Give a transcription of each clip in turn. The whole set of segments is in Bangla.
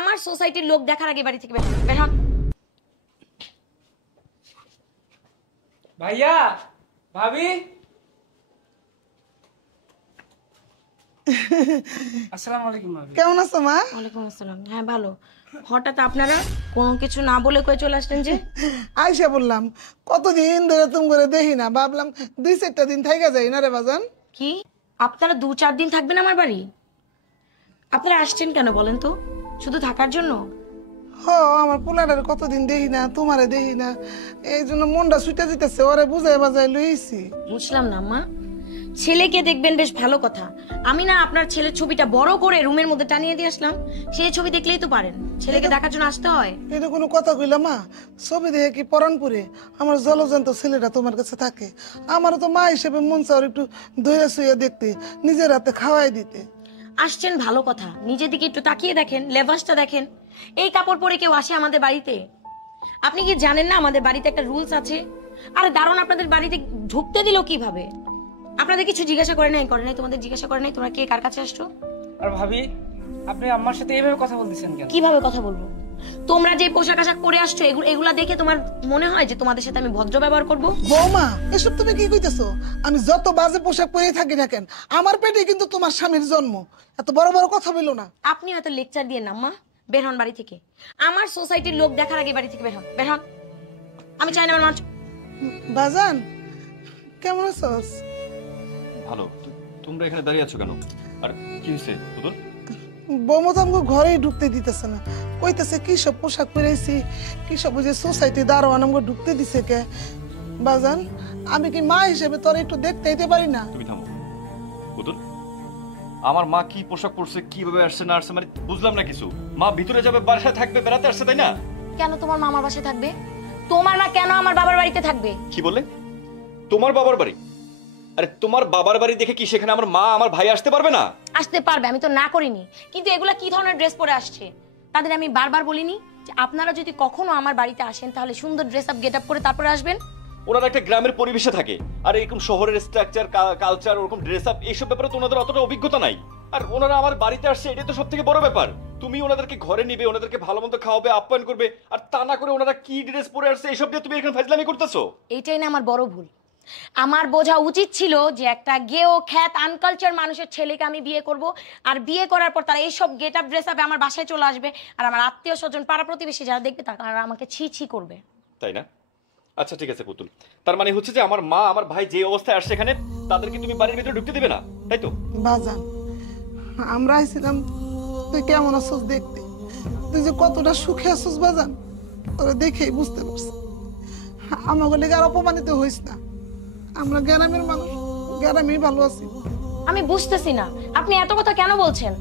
আমার সোসাইটির লোক দেখার আগে বাড়ি থেকে বের হন। ভাইয়া, ভাবি, আসসালামু আলাইকুম। ভাবি কেমন আছো মা? ওয়ালাইকুম আসসালাম। হ্যাঁ ভালো। হঠাৎ আপনারা কোনো কিছু না বলে কই চলে আসলেন যে? আইসা বললাম কতদিন ধরে তুমি করে দেখি না, ভাবলাম 2-4 দিন থাইকা যাই না রে বাজান। কি আপনারা 2-4 দিন থাকবেন আমার বাড়ি? আপনারা আসছেন কেন বলেন তো? শুধু থাকার জন্য? আমার পোলাটারে কতদিন দেখি না, তোমারে দেখি না, এই জন্য মনটা ছুটে যেতেছে, ওরে বুঝাই বাজাই লইছি। বুঝলাম না মা, ছেলেকে দেখবেন বেশ ভালো কথা, আমি না আপনার ছেলের ছবিটা বড় করে রুমের মধ্যে টানিয়ে দিয়ে আসলাম, সেই ছবি দেখলেই তো পারেন, ছেলেকে দেখার জন্য আসতে হয়। এটা কোনো কথা কইলা মা? ছবি দেখে কি পরানপুরে আমার জলজন্ত ছেলেটা তোমার কাছে থাকে? আমারও তো মা হিসেবে মন চাওয়ার একটু দইরা শুয়ে দেখতে, নিজের হাতে খাওয়াই দিতে। আসছেন ভালো কথা, নিজের দিকে একটু তাকিয়ে দেখেন, লেভাসটা দেখেন, এই কাপড় পরে কেউ আসে আমাদের বাড়িতে? আপনি কি জানেন না আমাদের বাড়িতে একটা রুলস আছে? আরে দারুণ, আপনাদের বাড়িতে ঢুকতে দিল কিভাবে? আপনাদের কিছু জিজ্ঞাসা করে নাই? তোমাদের জিজ্ঞাসা করে নাই তোমরা কে কার কাছে আসছো? আর ভাবি, আপনি আম্মার সাথে এইভাবে কথা বলতেছেন কেন? কিভাবে কথা বলবো? তোমরা যে পোশাক আশাক পরে আসছো এগুলা দেখে তোমার মনে হয় যে তোমাদের সাথে আমি ভদ্র ব্যবহার করব? বৌমা, এসব তুমি কি কইতেছো? আমি যত বাজে পোশাক পরে থাকি না কেন, আমার পেটে কিন্তু তোমার স্বামীর জন্ম। এত বড় বড় কথা বলো না। আপনি হয়তো লেকচার দিয়ে না মা, বের হন বাড়ি থেকে। আমার সোসাইটির লোক দেখার আগে বাড়ি থেকে বের হন। আমি চাই না আমার মানুষ। বাজান, কেমন আছোস? ভালো। তোমরা এখানে দাঁড়িয়ে আছো কেন? আর কি হয়েছে পুতুল? বৌমা তো আমাকে ঘরেই ঢুকতে দিতেছে না, কইতেছে কি সব পোশাক পরেছি, কি সব যে সোসাইটি দারোয়ান আমাকে ঢুকতে দিছে কে। বাজান, আমি কি মা হিসেবে তোর একটু দেখতে দিতে পারি না? তুমি থামো পুতুল। আমার মা কি পোশাক পরছে, কিভাবে আসছে না আসছে মানে বুঝলাম না কিছু। মা ভিতরে যাবে, বাসায় থাকবে, বেড়াতে আসছে, তাই না? কেন তোমার মা আমার বাসায় থাকবে? তোমার মা কেন আমার বাবার বাড়িতে থাকবে? কি বলে? তোমার বাবার বাড়ি? আরে তোমার বাবার বাড়ি দেখে কি সেখানে আমার মা আমার ভাই আসতে পারবে না? আসতে পারবে, আমি তো না করিনি, কিন্তু এগুলা কি ধরনের ড্রেস পরে আসছে? তাদের আমি বারবার বলিনি যে আপনারা যদি কখনো আমার বাড়িতে আসেন তাহলে সুন্দর ড্রেস আপ গেট আপ করে তারপরে আসবেন? ওনারা একটা গ্রামের পরিবেশে থাকে, আর এরকম শহরের স্ট্রাকচার কালচার ওরকম ড্রেস আপ এইসব ব্যাপারে তো ওনাদের অতটা অভিজ্ঞতা নাই। আর ওনারা আমার বাড়িতে আসছে, এটাই তো সব থেকে বড় ব্যাপার। তুমি ওনাদেরকে ঘরে নিবে, ওনাদেরকে ভালো মন্দ খাওয়াবে, আপ্যায়ন করবে, আর তা না করে ওনারা কি ড্রেস পরে আসছে এইসব দিয়ে তুমি এখানে ফাজলামি করতেছো। এইটাই না আমার বড় ভুল। আমার বোঝা উচিত ছিল যে একটা গেও খ্যাত আনকালচার মানুষের ছেলেকে আমি বিয়ে করব, আর বিয়ে করার পর তারা এইসব গেট আপ ড্রেস আপে আমার বাসায় চলে আসবে, আর আমার আত্মীয় স্বজন পাড়া প্রতিবেশী যারা দেখবে তারা আমাকে ছি ছি করবে। তাই না? আচ্ছা ঠিক আছে পুতুল, তার মানে হচ্ছে যে আমার মা আমার ভাই যে অবস্থায় আসছে এখানে তাদেরকে তুমি বাড়ির ভিতরে ঢুকতে দিবে না, তাই তো? বাজান, আমরা আইছিলাম তুই কেমন আছিস দেখতে, তুই যে কতটা সুখে আছিস বাজান, তোরা দেখেই বুঝতে পারছি। আমাকে লেগে আর অপমানিত হইস না, আমরা গ্রামের মানুষ, গ্রামেই ভালো আছি। আমি বুঝতেছি না আপনি এত কথা কেন বলছেন,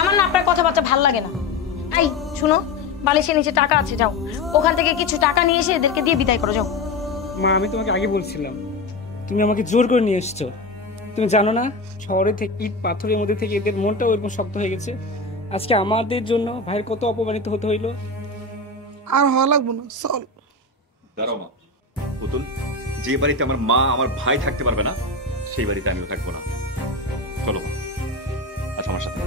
আমার না আপনার কথাবার্তা ভাল লাগে না। এই শুনো, বালিশের নিচে টাকা আছে, যাও ওখান থেকে কিছু টাকা নিয়ে এসে এদেরকে দিয়ে বিদায় করো, যাও। মা, আমি তোমাকে আগে বলছিলাম, তুমি আমাকে জোর করে নিয়ে এসছো। তুমি জানো না, শহরে থেকে ইট পাথরের মধ্যে থেকে এদের মনটাও এরকম শক্ত হয়ে গেছে। আজকে আমাদের জন্য ভাইয়ের কত অপমানিত হতে হইলো। আর হওয়া লাগবো না, চল। দাঁড়াও মা। পুতুল, যে বাড়িতে আমার মা আমার ভাই থাকতে পারবে না সেই বাড়িতে আমিও থাকবো না। চলো আচ্ছা আমার সাথে।